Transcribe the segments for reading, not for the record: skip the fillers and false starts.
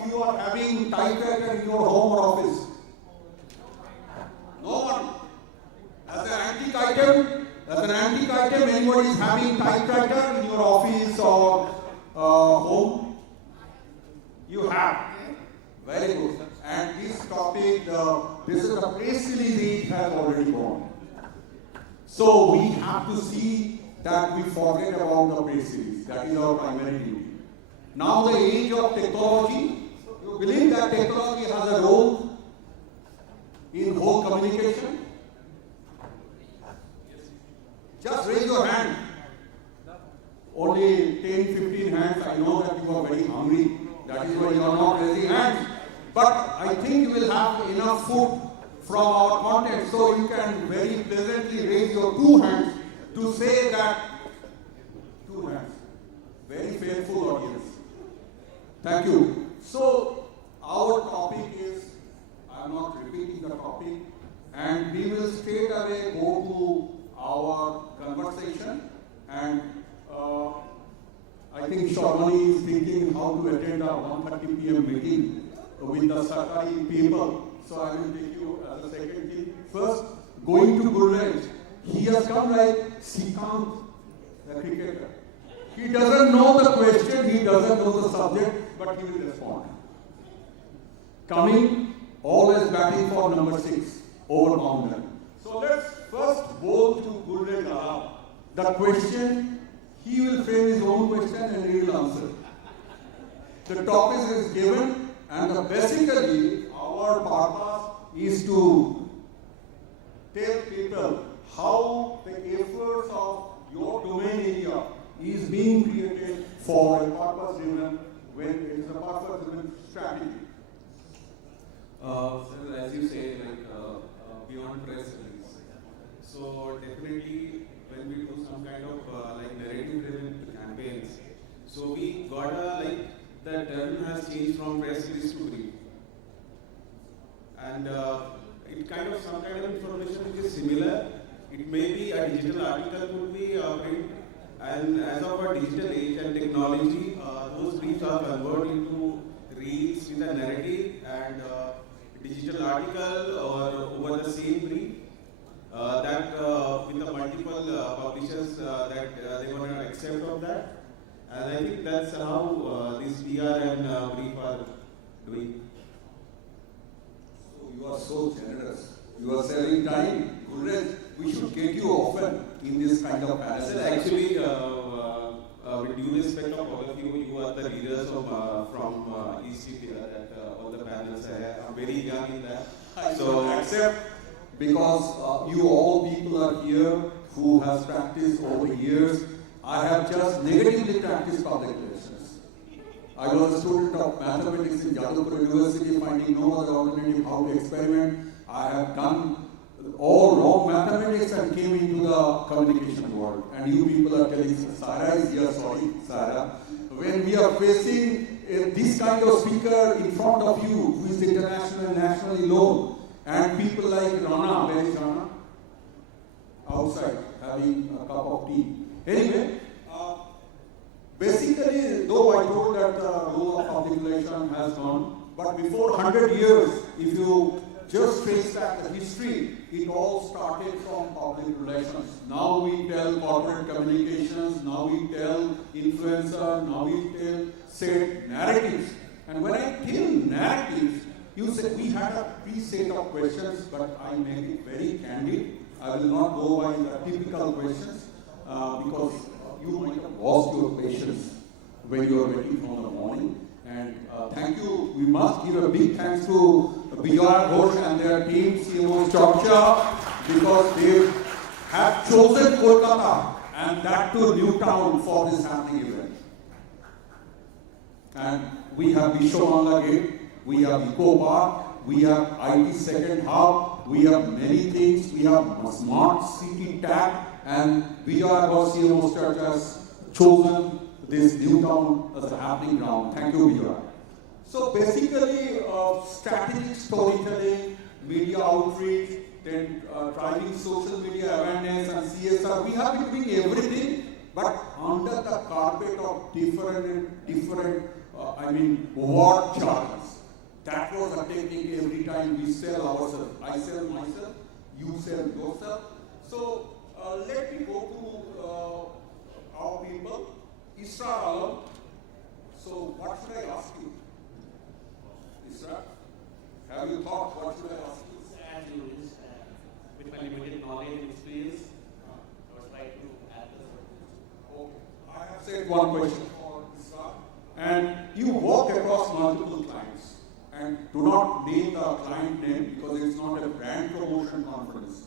of you are having typewriter in your home or office? No one. As an antique item, anybody is having typewriter in your office or home? You have. Very good. And this topic, this is the press release has already gone. So we have to see that we forget about the press release. That is our primary duty. Now the age of technology, you believe that technology has a role in whole communication? Just raise your hand. Only 10, 15 hands. I know that you are very hungry. That is why you are not raising hands. But I think you will have enough food from our content, so you can very pleasantly raise your 2 hands to say that 2 hands. Very faithful audience. Thank you. So our topic is, I am not repeating the topic, and we will straight away go to our conversation. And I think Sharmani is thinking how to attend a 1:30 p.m. meeting with the Sarkari people. So I will take you as a second thing. First, going to Gurrej. He has come like Srikanth, the cricketer. He doesn't know the question, he doesn't know the subject, but he will respond. Coming, always batting for number 6, over boundary. So let's first bowl to Gurrej Lala. The question, he will frame his own question and he will answer. The topic is given, and basically our purpose is to tell people how the efforts of your domain area is being created for a purpose-driven, when it is a purpose-driven strategy. So as you say, beyond press release. So definitely, when we do some kind of narrative-driven campaigns, so we got the term has changed from press release to brief, and it kind of some kind of information which is similar. It may be a digital article, could be print, and as of our digital age and technology, those briefs are converted into reels with a narrative and digital article or over the same brief that with the multiple publishers that they want to accept of that. And I think that's how this PR and brief are doing. So you are so generous. You are saving time. Gurrej, we should get you often in this kind of panel. Actually, with due respect of all of you, you are the leaders of from ECPR that all the panels I'm very young in that. So accept, because you all people are here who has practiced over years. I have just negatively practiced public relations. I was a student of mathematics in Jadavpur University, finding no other alternative how to experiment. I have done all wrong mathematics and came into the communication world. And you people are telling, Sarah is here, sorry, Sarah. When we are facing this kind of speaker in front of you, who is international and nationally known, and people like Rana, where is Rana? Outside, having a cup of tea. Anyway, basically, though I told that the role of public relations has gone, but before 100 years, if you just trace back the history, it all started from public relations. Now we tell corporate communications, now we tell influencer, now we tell set narratives. And when I tell narratives, you said we had a pre-set of questions, but I make it very candid. I will not go by the typical questions because you might have lost your patience when you are waiting from the morning. And thank you. We must give a big thanks to Vijay Ghosh and their team, CMOs Charcha, because they have chosen Kolkata and that to Newtown for this happening event. And we have Vishwamangala Gate, we have Eco Park, we have IT Second Hub, we have many things, we have Smart City Tag, and Vijay Ghosh CMOs Charcha has chosen this Newtown as a happening ground. Thank you, Vijay. So basically, strategic storytelling, media outreach, then driving social media awareness and CSR. We have been doing everything, but under the carpet of different award charges. That was a technique every time we sell ourselves. I sell myself, you sell yourself. So let me go to our people. Isra Alam. So what should I ask you? Isra, have you thought what should I ask you? As you wish, with my limited knowledge and experience, I was trying to add this. Okay. I have said one question for Isra. And you walk across multiple clients. And do not name the client name because it's not a brand promotion conference.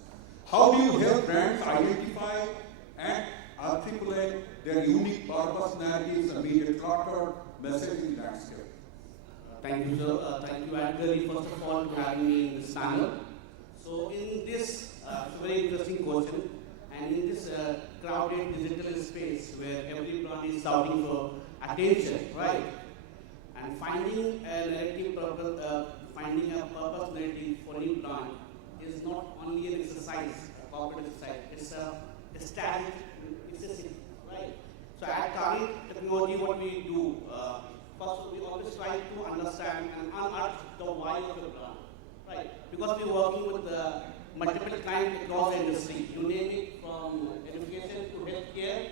How do you help brands identify and articulate their unique purpose narratives and meet a cluttered messaging landscape? Thank you, sir. Thank you, Adgully, first of all, for having me in this panel. So, in this very interesting question, and in this crowded digital space where every brand is shouting for attention, right? And finding a narrative purpose, finding a purpose narrative for any brand is not only an exercise, a corporate exercise. It's a strategy. It's a skill, right? So at current technology, what we do, first we always try to understand and unearth the why of the brand, right? Because we're working with multiple clients across the industry. You name it, from education to healthcare,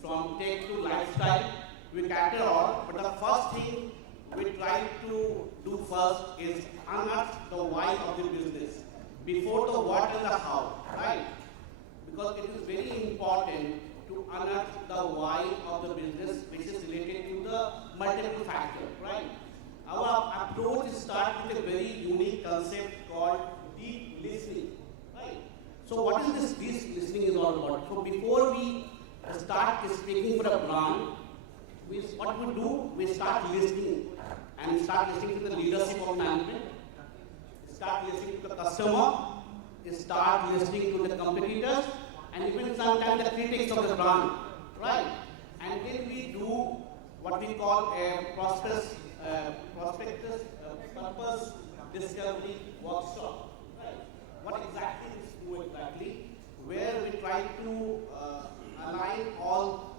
from tech to lifestyle. We cater all, but the first thing we try to do first is unearth the why of the business before the what and the how, right? Because it is very important to unearth the why of the business, which is related to the multiple factors, right? Our approach starts with a very unique concept called deep listening, right? So what is this deep listening is all about? So before we start speaking for a brand, what we do, we start listening. And start listening to the leadership of management, start listening to the customer, start listening to the competitors, and even sometimes the critics of the brand, right? And then we do what we call a prospectus purpose discovery workshop, right? What exactly is do exactly? Where we try to align all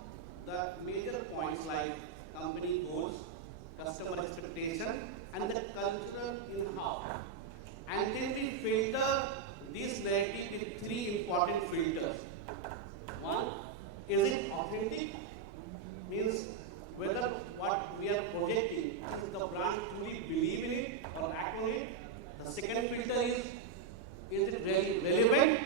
the major points like company goals, customer expectation, and the culture in-house. And then we filter this narrative with three important filters. One, is it authentic? Means whether what we are projecting, does the brand truly believe in it or act on it? The second filter is it really relevant?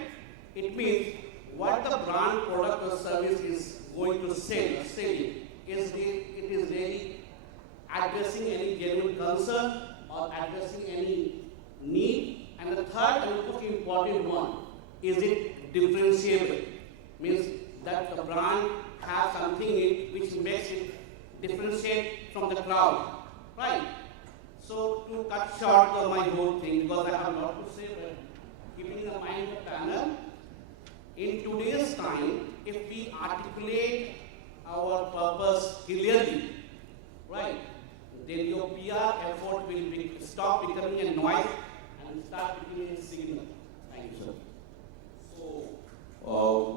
It means what the brand product or service is going to sell, selling, is it is really addressing any genuine concern or addressing any need. And the third and most important one, is it differentiable? Means that the brand has something in it which makes it differentiate from the crowd, right? So to cut short my whole thing, because I have a lot to say, but keeping in mind the panel, in today's time, if we articulate our purpose clearly, right, then your PR effort will stop becoming a noise and start becoming a signal. Thank you, sir. So,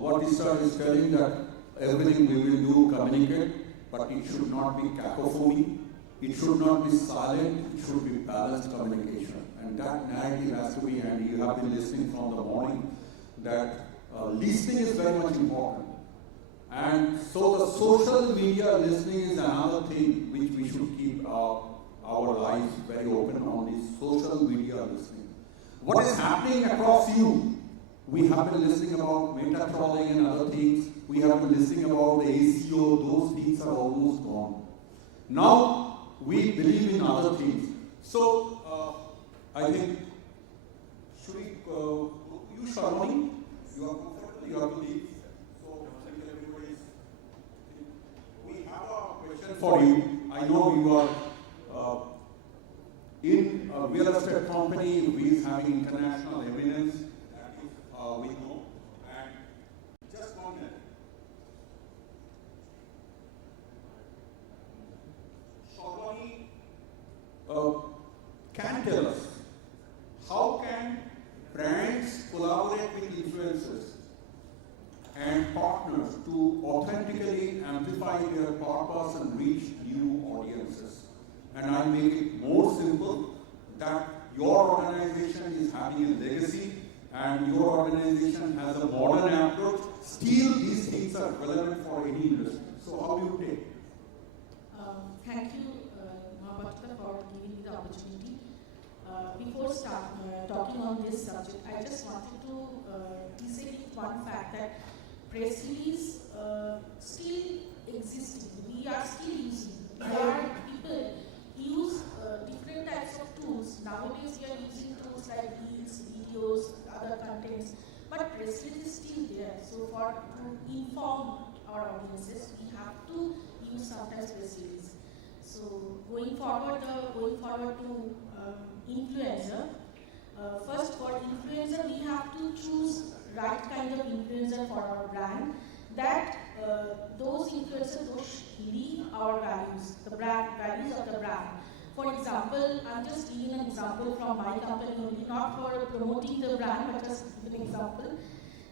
what Isra is telling that everything we will do communicate, but it should not be cacophony, it should not be silent, it should be balanced communication. And that narrative has to be, and you have been listening from the morning, that listening is very much important. And so the social media listening is another thing which we should keep our eyes very open on, is social media listening. What is happening across you? We have been listening about meta trolling and other things. We have been listening about the ACO. Those things are almost gone. Now we believe in other things. So I think, should we, you Sharmani, you are comfortable, you have to leave. So I think everybody is, we have a question for you. I know you are in a real estate company who is having international eminence. That is, we know. And just 1 minute. Sharmani can tell us, how can brands collaborate with influencers and partners to authentically amplify their purpose and reach new audiences? and I'll make it more simple, that your organization is having a legacy and your organization has a modern approach. Still, these things are relevant for any industry. So how do you take it? Thank you, Mahapatra, for giving me the opportunity. Before talking on this subject, I just wanted to say one fact that press release still existing. We are still using. People use different types of tools. Nowadays, we are using tools like reels, videos, other contents, but press release is still there. So, to inform our audiences, we have to use sometimes press release. So, going forward to influencer. First, for influencer, we have to choose right kind of influencer for our brand. That those influencers lead our values, the brand values of the brand. For example, I'm just giving an example from my company only, not for promoting the brand, but just give an example.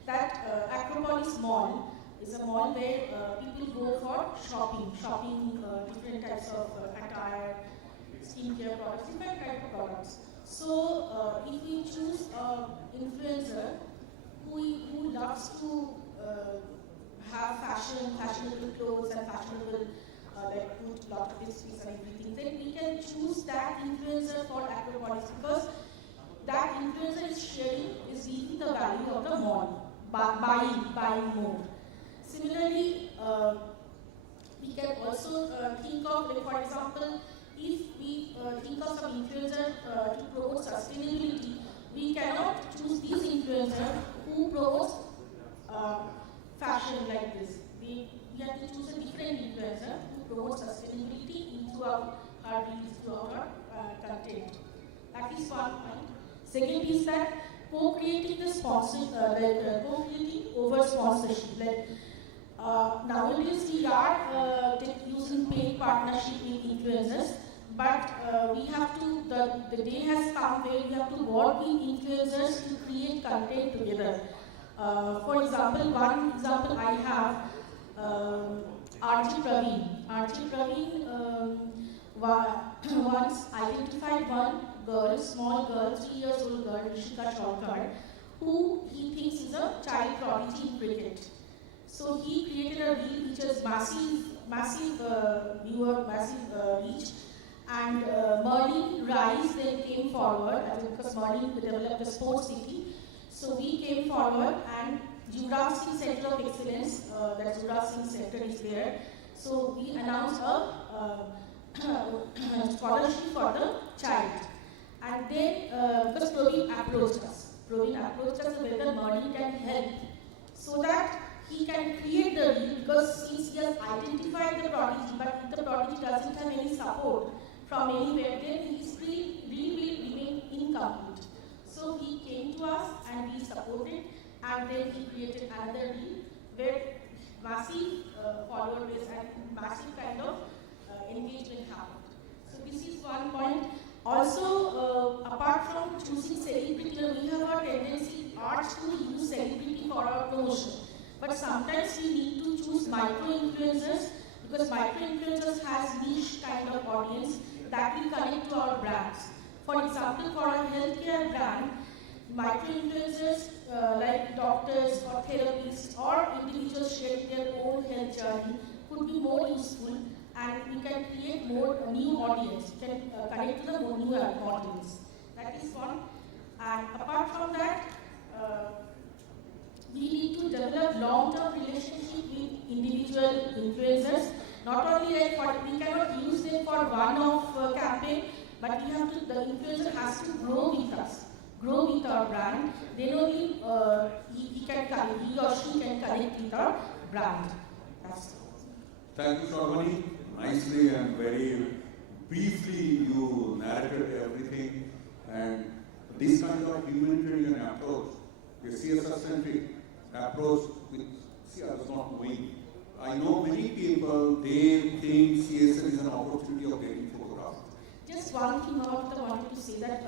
That Acropolis Mall is a mall where people go for shopping different types of attire, skincare products, different types of products. So if we choose an influencer who loves to have fashionable clothes and fashionable like put lot of biscuits and everything, then we can choose that influencer for Acropolis, because that influencer is leading the value of the mall, buying more. Similarly, we can also think of, like, for example, if we think of some influencer to promote sustainability, we cannot choose these influencers who promotes fashion like this. We have to choose a different influencer who promotes sustainability into our reels, to our content. That is one point. Second is that co-creating the sponsor, co-creating over sponsorship. Like nowadays we are using paid partnership with influencers, but we have to. The day has come where we have to work with influencers to create content together. For example, one example I have, RG Praveen once identified one girl, small girl, 3 years old girl, Rishika Chalkar, who he thinks is a child prodigy in cricket. So he created a reel which has massive reach. And Merlin Rise then came forward, because Merlin developed a sports city. So we came forward, and Yuvraj Singh Center of Excellence, that Yuvraj Singh Center is there. So we announced a scholarship for the child. And then, because Praveen approached us whether Merlin can help, so that he can create the reel, because since he has identified the prodigy, but if the prodigy doesn't have any support from anywhere, then his reel will remain incomplete. So he came to us and we supported, and then he created another reel where massive follower base and massive kind of engagement happened. So this is one point. Also, apart from choosing celebrity, we have a tendency arts to use celebrity for our promotion. But sometimes we need to choose micro-influencers, because micro-influencers has niche kind of audience that will connect to our brands. For example, for our healthcare brand, micro-influencers like doctors or therapists or individuals sharing their own health journey could be more useful, and we can create more new audience, can connect to the more new audience. That is one. And apart from that, we need to develop long-term relationship with individual influencers. Not only like we cannot use them for one-off campaign, but we have to. The influencer has to grow with us, grow with our brand. Then only he or she can connect with our brand. That's all. Thank you, Shravani. Nicely and very briefly you narrated everything, and this kind of humanitarian approach, a CSR-centric approach with, I was not knowing. I know many people, they think CSR is an opportunity of getting photographed. Just one thing I wanted to say that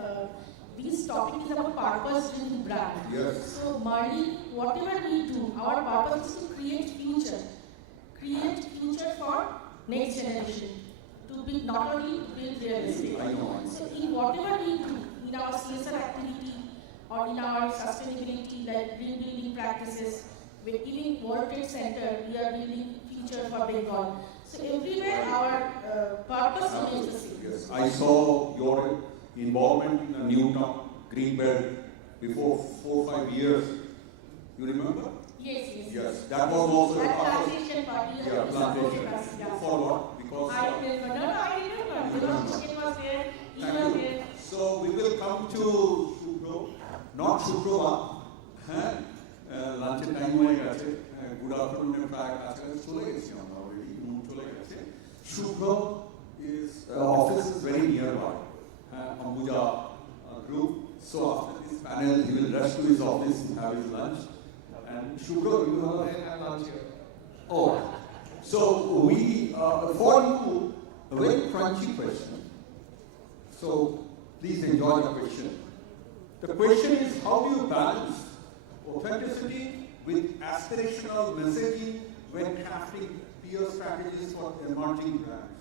this topic is about purpose-driven brand. Yes. So, Marley, whatever we do, our purpose is to create future for next generation, to build, not only to build their our CSR activity or in our sustainability like green building practices, with even World Trade Center, we are building future for Bengal. So everywhere our purpose remains the same. Yes, I saw your involvement in the new town, Greenbelt, before 4 or 5 years. You remember? Yes. Yes, that was also that a part of. plantation party. Yeah, plantation. Yeah. For what? Because. I remember. No, I remember. Because Chicken was there, you Thank were you. there. So we will come to Shubro, not Shukrova. Lunch time হয়ে গেছে, good afternoon প্রায় কাছাকাছি চলে গেছি আমরা already, noon চলে গেছে. Shubro is office is very nearby, Ambuja group. So after this panel, he will rush to his office and have his lunch. And Shubro, you have lunch here. Oh, so we for you a very crunchy question. So please enjoy the question. The question is, how do you balance authenticity with aspirational messaging when crafting peer strategies for emerging brands?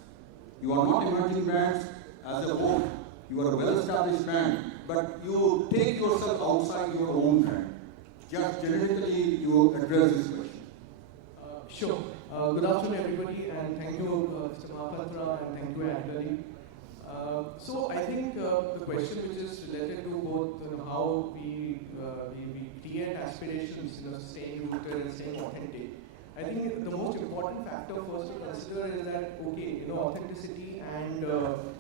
You are not emerging brands as a whole. You are a well-established brand, but you take yourself outside your own brand. Just generically, you address this question. Sure. Good afternoon, everybody, and thank you, Mr. Mahapatra, and thank you, Adgully. So I think the question which is related to both how we create aspirations, staying rooted and staying authentic. I think the most important factor first to consider is that authenticity and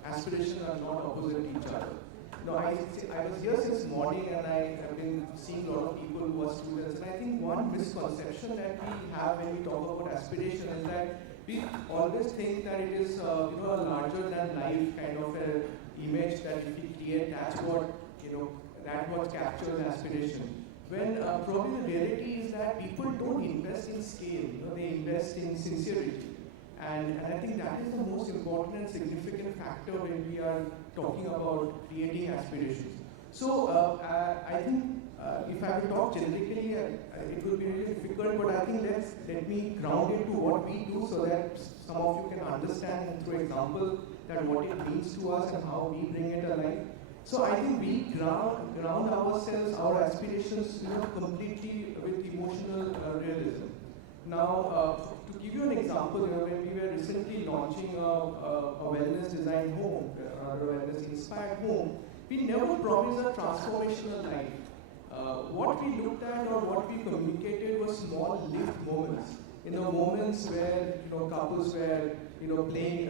aspiration are not opposite each other. I was here since morning and I have been seeing a lot of people who are students, and I think one misconception that we have when we talk about aspiration is that we always think that it is a larger than life kind of a image that if we create, that's what captures aspiration. When probably the reality is that people don't invest in scale, they invest in sincerity. And I think that is the most important and significant factor when we are talking about creating aspirations. So I think if I have to talk generically, it will be really difficult, but I think let me ground it to what we do so that some of you can understand through example that what it means to us and how we bring it alive. So I think we ground ourselves, our aspirations, completely with emotional realism. Now, to give you an example, when we were recently launching a wellness designed home, or a wellness inspired home, we never promised a transformational life. What we looked at or what we communicated was small lived moments. Moments where couples were playing,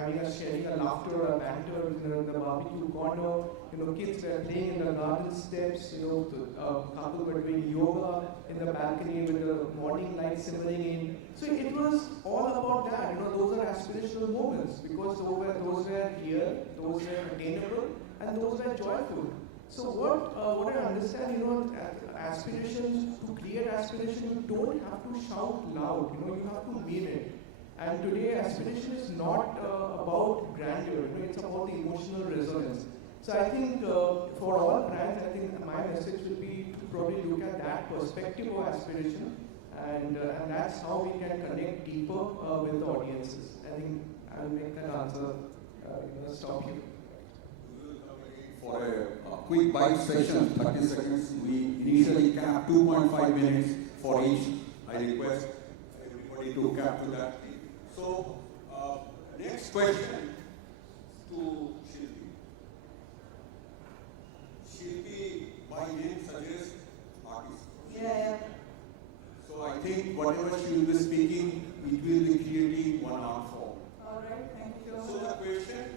having sharing a laughter or a banter in the barbecue corner. Kids were playing in the garden steps. Couple were doing yoga in the balcony with the morning light simmering in. So it was all about that. Those are aspirational moments because those were real, those were attainable, and those were joyful. So what I understand, aspirations, to create aspiration, you don't have to shout loud, you have to mean it. And today, aspiration is not about grandeur, it's about the emotional resonance. So I think for all brands, I think my message will be to probably look at that perspective of aspiration, and that's how we can connect deeper with the audiences. I think I will make that answer, stop here. For a quick bite session, 30 seconds, we initially cap 2.5 minutes for each. I request everybody to cap to that. So, next question to Shilpi. Shilpi, by name suggests artist. Yeah. So I think whatever she will be speaking, it will be creating one art form. All right, thank you. So the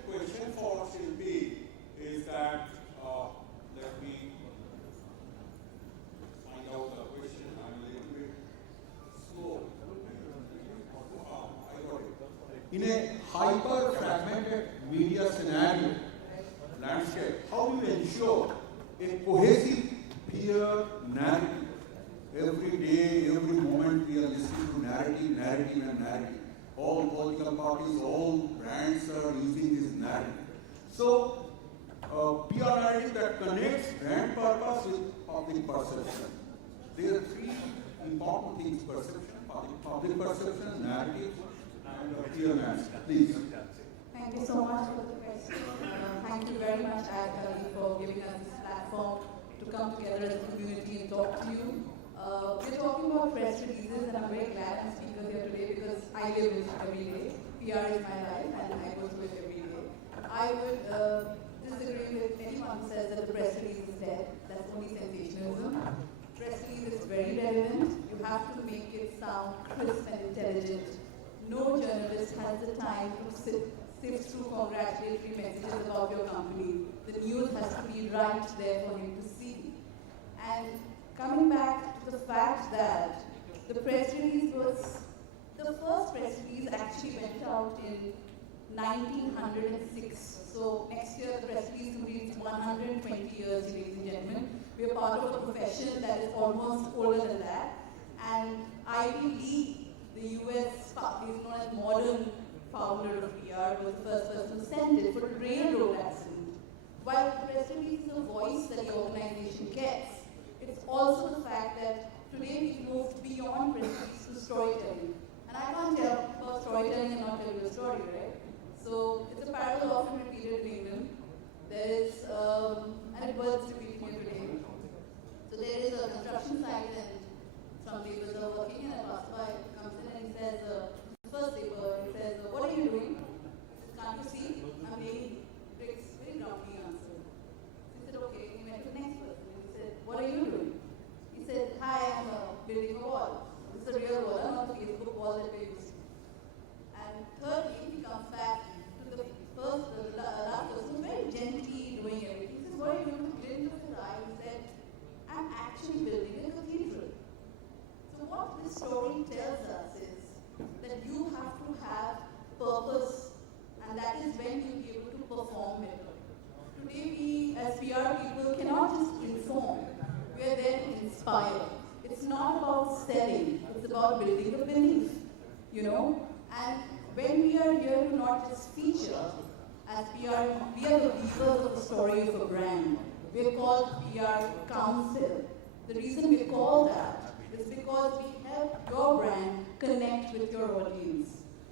question for Shilpi is that, let me find out the question. I'm a little bit slow. I got it. In a hyper-fragmented media scenario landscape, how do you ensure a cohesive peer narrative? Every day, every moment, we are listening to narrative. All political parties, all brands are using this narrative. So, PR narrative that connects brand purpose with public perception. There are three important things: perception, public perception, narrative, and PR narrative. Please. Thank you so much for the question. Thank you very very much, Adgully, for giving us this platform to come together as a community and talk to you. We're talking about press releases, and I'm very glad I'm speaker here today because I live it every day. PR is my life, and I go through it every day. I would disagree with anyone who says that the press release is dead. That's only sensationalism. Press release is very relevant. You have to make it sound crisp and intelligent. No journalist has the time to sift through congratulatory messages about your company. The news has to be right there for him to see. And coming back to the fact that the press release was, the first press release actually went out in 1906. So next year the press release completes 120 years, ladies and gentlemen. We are part of a profession that is almost older than that. And Ivy Lee, the US, is known as modern founder of PR, was the first person to send it for a railroad accident. While the press release is a voice that the organization gets, it's also the fact that today we've moved beyond press release to storytelling. And I can't tell about storytelling and not tell you a story, right? So it's a parable often repeated in England. There is, and it was repeating here today. So there is a construction site and some laborers are working and a passerby comes in and he says, the first laborer, he says, what are you doing? He says, can't you see? I'm laying bricks. Very grumpy answer. He said, okay. He went to the next person and he said, what are you doing? He said, hi, I'm building a wall. This is a real wall, not the Facebook wall that we used to. And thirdly, he comes back to the last person, very gently doing everything. He says, what are you doing with glint of his eye? He said, I'm actually building a cathedral. So what this story tells us is that you have to have purpose, and that is when you'll be able to perform better. Today we, as PR people, cannot just inform. We are there to inspire. It's not about selling, it's about building a belief, you know? And when we are here to not just feature, as PR, we are the weavers of the story of a brand. We're called PR Council. The reason we're called that is because we help your brand connect with your audience.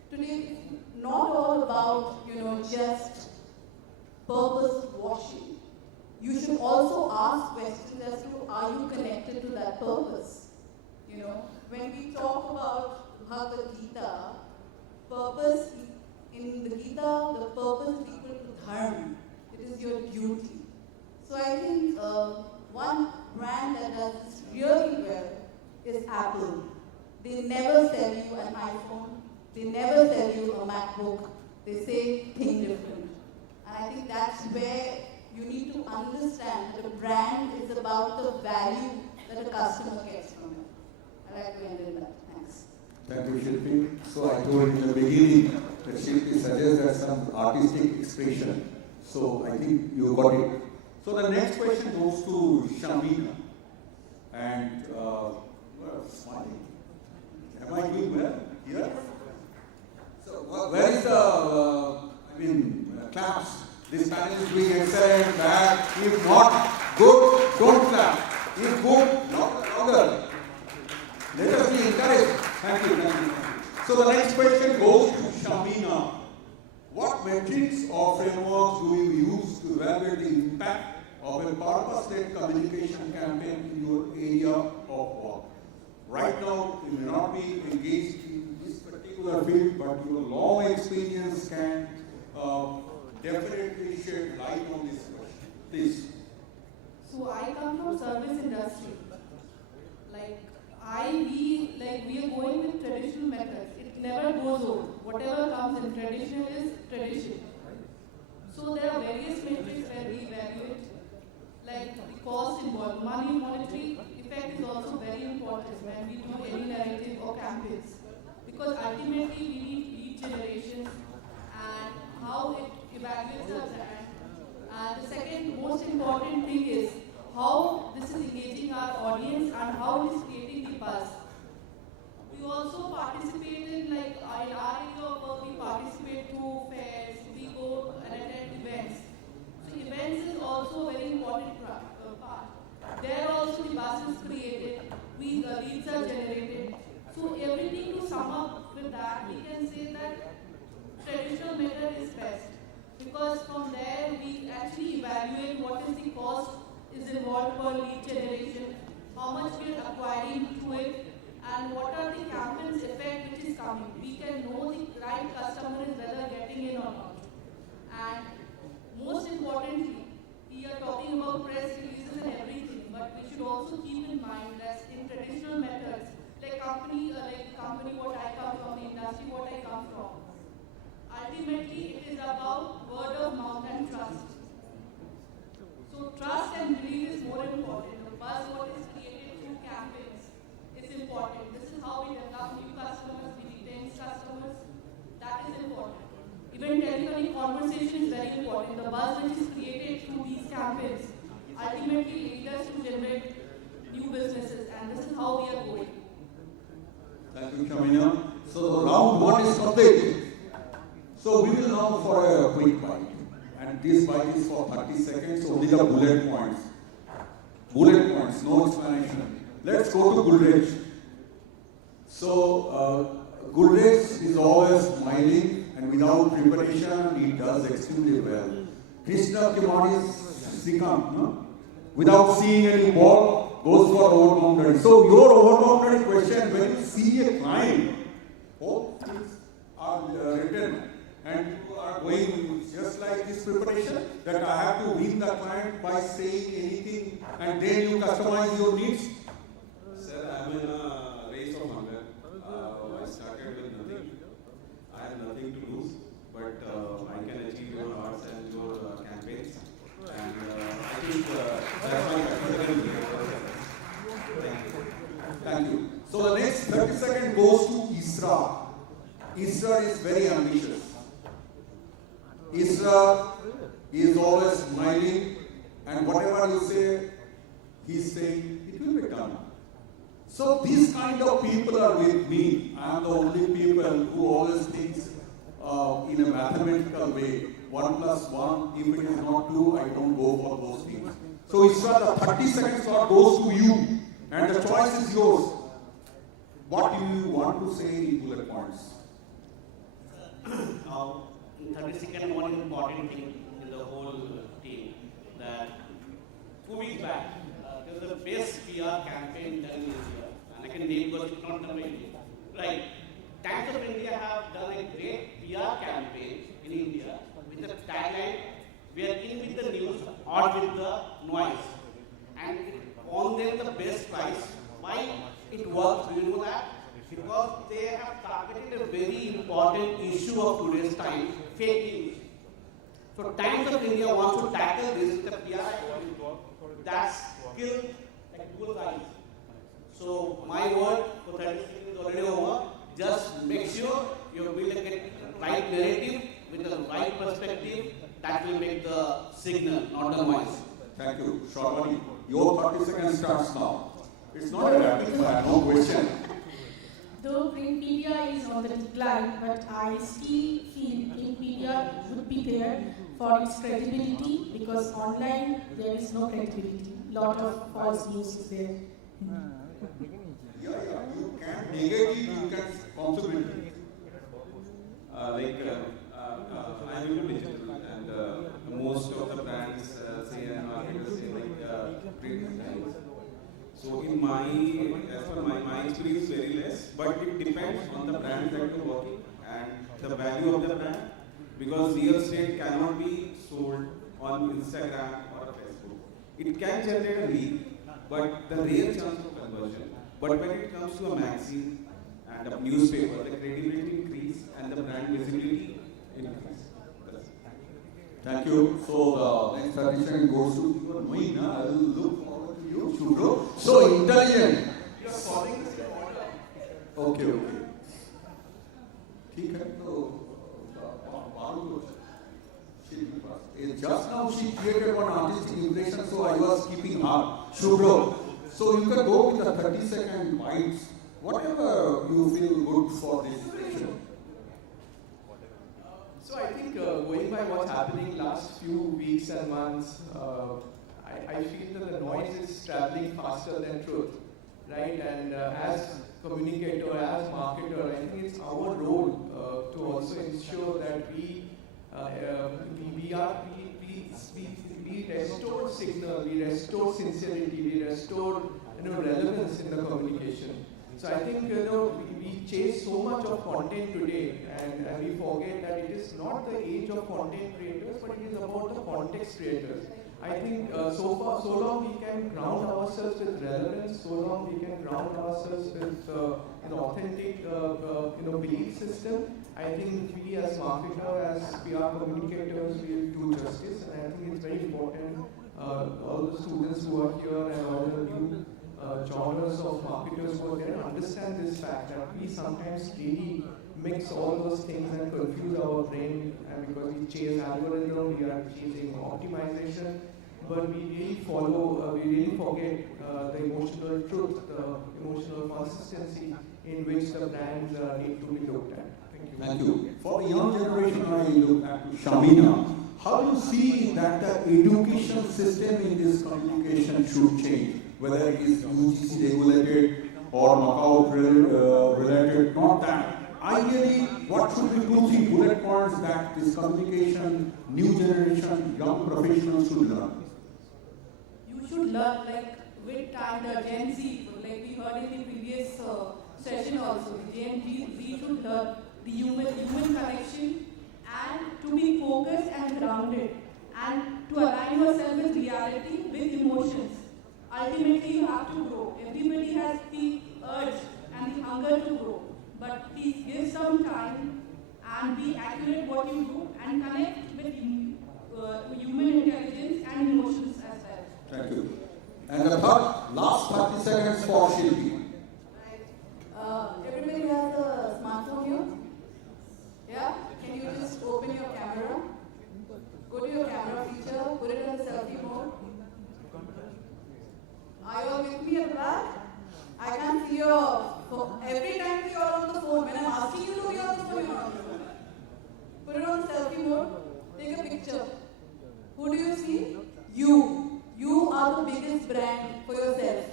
Today, it's not all about, just purpose washing. You should also ask questions as to, are you connected to that purpose? When we talk about Bhagavad Gita, purpose, in the Gita, the purpose is equal to dharma. It is your duty. So I think one brand that does this really well is Apple. They never sell you an iPhone. They never sell you a MacBook. They say, think different. And I think that's where you need to understand that a brand is about the value that a customer gets from it. I'd like to end with that. Thanks. Thank you, Shilpi. So I told in the beginning that Shilpi suggests that some artistic expression. So I think you got it. So the next question goes to Shamina. And, smiling. Am I doing well here? So where is the, claps? This panel is doing excellent, bad. If not good, don't clap. If good, not louder. Let us be encouraged. Thank you. So the next question goes to Shamina. What metrics or frameworks do you use to evaluate the impact of a purpose-led communication campaign in your area of work? Right now, you may not be engaged in this particular field, but your long experience can definitely shed light on this question. Please. So I come from service industry. We are going with traditional methods. It never goes old. Whatever comes in tradition is tradition. So there are various metrics where we evaluate, like the cost involved. Monetary effect is also very important when we do any narrative or campaigns. Because ultimately we need lead generation and how it evaluates the brand. And the second most important thing is how this is engaging our audience and how it is creating the buzz. We also participate in our area of work, we participate through fairs, we go and attend events. because from there we actually evaluate what is the cost is involved per lead generation, how much we are acquiring through it, and what are the campaigns effect which is coming. We can know the right customer is whether getting in or not. And most importantly, we are talking about press releases and everything, but we should also keep in mind that in traditional methods, like the company what I come from, the industry what I come from, ultimately it is about word of mouth and trust. So trust and belief is more important. The buzz what is created through campaigns is important. This is how we develop new customers, we retain customers. That is important. Even telephonic conversation is very important. The buzz which is created through these campaigns ultimately leads us to generate new businesses, and this is how we are going. Thank you, Shamina. So round one is complete. So we will now for a quick bite. And this bite is for 30 seconds, only the bullet points. Bullet points, no explanation. Let's go to Gulraj. So Gulraj is always smiling, and without preparation, he does extremely well. Krishna Kimani's Srikanth, no? Without seeing any ball, goes for over-boundary. So your over-boundary question, when you see a client, all things are written, and you are going just like this preparation, that I have to win the client by saying anything, and then you customize your needs. Sir, I'm in a race of hunger. I started with nothing. I have nothing to lose, but I can achieve your hearts and your campaigns. And I think that's my second. Thank you. Thank you. So the next 30 seconds goes to Isra. Isra is very ambitious. Isra is always smiling, and whatever you say, he's saying, it will be done. So these kind of people are with me. I am the only people who always thinks in a mathematical way. 1 plus 1, if it is not 2, I don't go for those things. So Isra, the 30 seconds slot goes to you, and the choice is yours. What do you want to say in bullet points? Now, in 30 seconds, one important thing in the whole team that 2 weeks back, there was the best PR campaign done in India, and I can name because it's not done by India. Right. Times of India have done a great PR campaign in India with the tagline, "We are in with the news or with the noise," and it won them the best prize. Why it works? Do you know that? Because they have targeted a very important issue of today's time, fake news. So Times of India wants to tackle this with a PR that's killed like bullseyes. So my word for 30 seconds is already over. Just make sure you will get the right narrative with the right perspective that will make the signal, not the noise. Thank you. Shravani, your 30 seconds starts now. It's not a rapid fire, no question. Though print media is on the decline, but I still feel print media would be there for its credibility, because online there is no credibility. Lot of false news is there. Yeah, you can negative, you can contribute. I'm into digital, and most of the brands say and marketers say print designs. So in as per my experience, very less, but it depends on the brand that you're working and the value of the brand, because real estate cannot be sold on Instagram or Facebook. It can generate a lead, but the rare chance of conversion. But when it comes to a magazine and a newspaper, the credibility increase and the brand visibility increase. Thank you. So the next 30 seconds goes to you and me. I will look forward to you, Shubro. So intelligent. You are following the same order. Okay. ठीक है तो just now she created one artistic impression, so I was keeping her. Shubro. So you can go with the 30-second bites, whatever you feel good for this session. So I think going by what's happening last few weeks and months, I feel that the noise is traveling faster than truth, right? And as communicator, as marketer, I think it's our role to also ensure that we we restore signal, we restore sincerity, we restore relevance in the communication. So I think we chase so much of content today, and we forget that it is not the age of content creators, but it is about the context creators. I think so long we can ground ourselves with relevance, so long we can ground ourselves with an authentic belief system. I think we as marketers, as PR communicators, will do justice, and I think it's very important. All the students who are here and all the new genres of marketers who are there understand this fact that we sometimes really mix all those things and confuse our brain, and because we chase algorithm, we are chasing optimization, but we really forget the emotional truth, the emotional consistency in which the brands need to be looked at. Thank you. For the young generation, I look at Shamina. How do you see that the education system in this communication should change? Whether it is UGC regulated or knockout related, not that. Ideally, what should be 2-3 bullet points that this communication, new generation, young professionals should learn? You should learn, like with time, the Gen Z, like we heard in the previous session also, the Gen Z should learn the human connection and to be focused and grounded and to align yourself with reality, with emotions. Ultimately, you have to grow. Everybody has the urge and the hunger to grow. But please give some time and be accurate what you do and connect with human intelligence and emotions as well. Thank you. And the last 30 seconds for Shilpi. Everybody has a smartphone here? Yeah? Can you just open your camera? Go to your camera feature, put it on selfie mode. Are you all with me at the back? I can't see your phone. Every time you're on the phone, when I'm asking you to be on the phone, you're on the phone. Put it on selfie mode, take a picture. Who do you see? You. You are the biggest brand for yourself.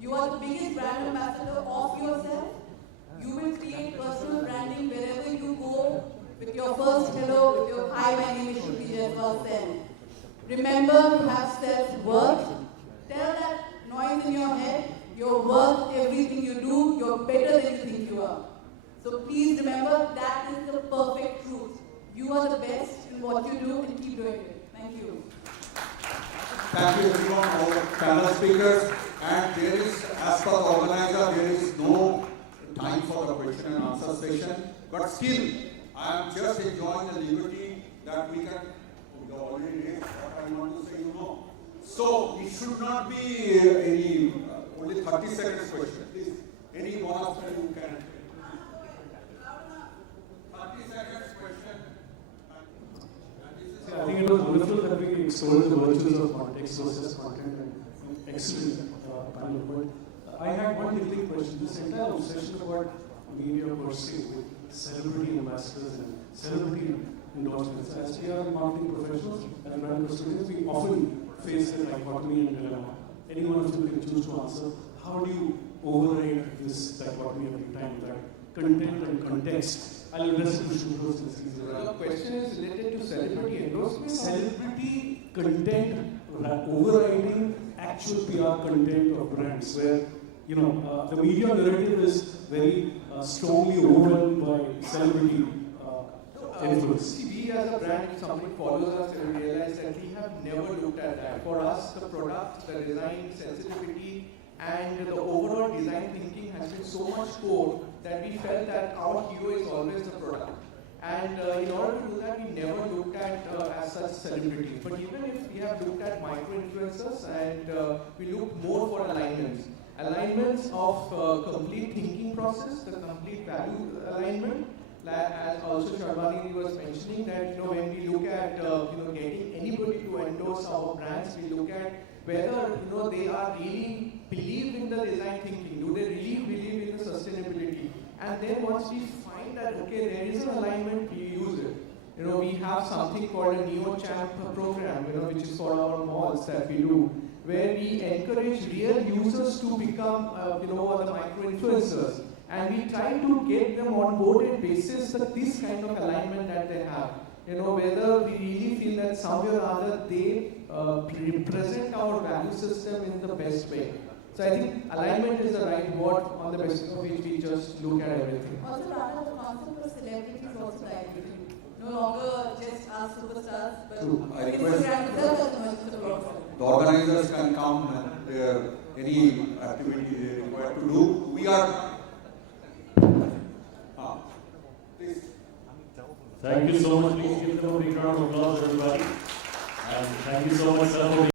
You are the biggest brand ambassador of yourself. You will create personal branding wherever you go with your first hello, with your hi, my name is Shruti Jaiswal. Remember to have self-worth. Tell that noise in your head, you're worth everything you do, you're better than you think you are. So please remember that is the perfect truth. You are the best in what you do and keep doing it. Thank you. Thank you everyone, all the panel speakers. And there is, as per the organizer, there is no time for the question and answer session. But still, I am just enjoying the liberty that we can, you already raised what I want to say, So it should not be any, only 30 seconds question. Please, any one of you can. 30 seconds question. I think it was wonderful that we extolled the virtues of context versus content and excellent panel. But I had one little question. This entire obsession about media per se with celebrity ambassadors and celebrity endorsements. As we are marketing professionals and brand custodians, we often face a dichotomy and dilemma. Any one of you can choose to answer. How do you override this dichotomy every time, that content and context? I'll address it to shooters and seasons. The question is related to celebrity endorsement. Celebrity content overriding actual PR content of brands, where the media narrative is very strongly overwhelmed by celebrity influence. We as a brand, if somebody follows us and realize that we have never looked at that. For us, the product, the design sensitivity, and the overall design thinking has been so much core that we felt that our hero is always the product. And in order to do that, we never looked at as such celebrities. But even if we have looked at micro-influencers, and we looked more for alignments. Alignments of complete thinking process, the complete value alignment. As also Sharvani was mentioning, that when we look at getting anybody to endorse our brands, we look at whether they are really believe in the design thinking. Do they really believe in the sustainability? And then once we find that there is an alignment, we use it. We have something called a Neo Champ program, which is for our malls that we do, where we encourage real users to become the micro-influencers. And we try to get them on board basis that this kind of alignment that they have. whether we really feel that somewhere or other they represent our value system in the best way. So I think alignment is the right word on the basis of which we just look at everything. Also, rather, the concept of celebrity is also diluted. No longer just us superstars, but True. I request Instagram itself has emerged as a problem. the organizers can come and any activity they require to do. We are. Please. Thank you so much. Please give them a big round of applause, everybody. And thank you so much, sir, for